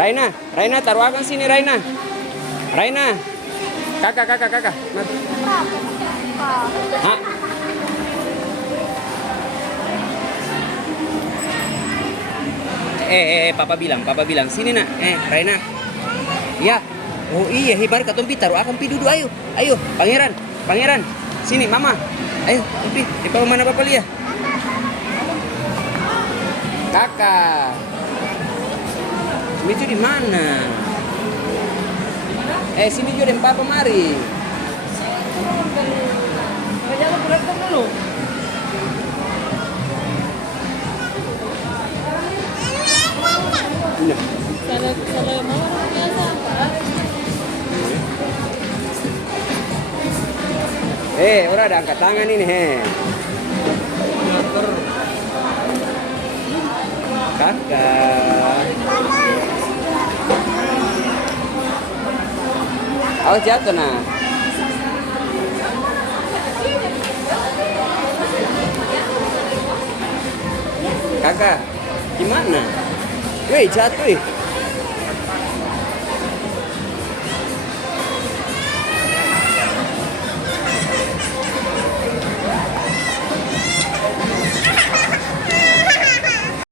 Raina taruh akan sini Raina. Raina. Kakak. Hah? Papa bilang sini nak. Raina. Ya. Oh iya, hebat katong pi taruh akan pi duduk ayo. Pangeran. Sini mama. Ayo, pi. Di bawah mana papa lihat? Kakak. Itu di mana? Sini juga den papa mari. Jangan berantem dulu. Salah mama biasa. Orang ada angkat tangan ini, Kakak. Awas jatuh nah. Kakak, gimana? Weh, jatuh.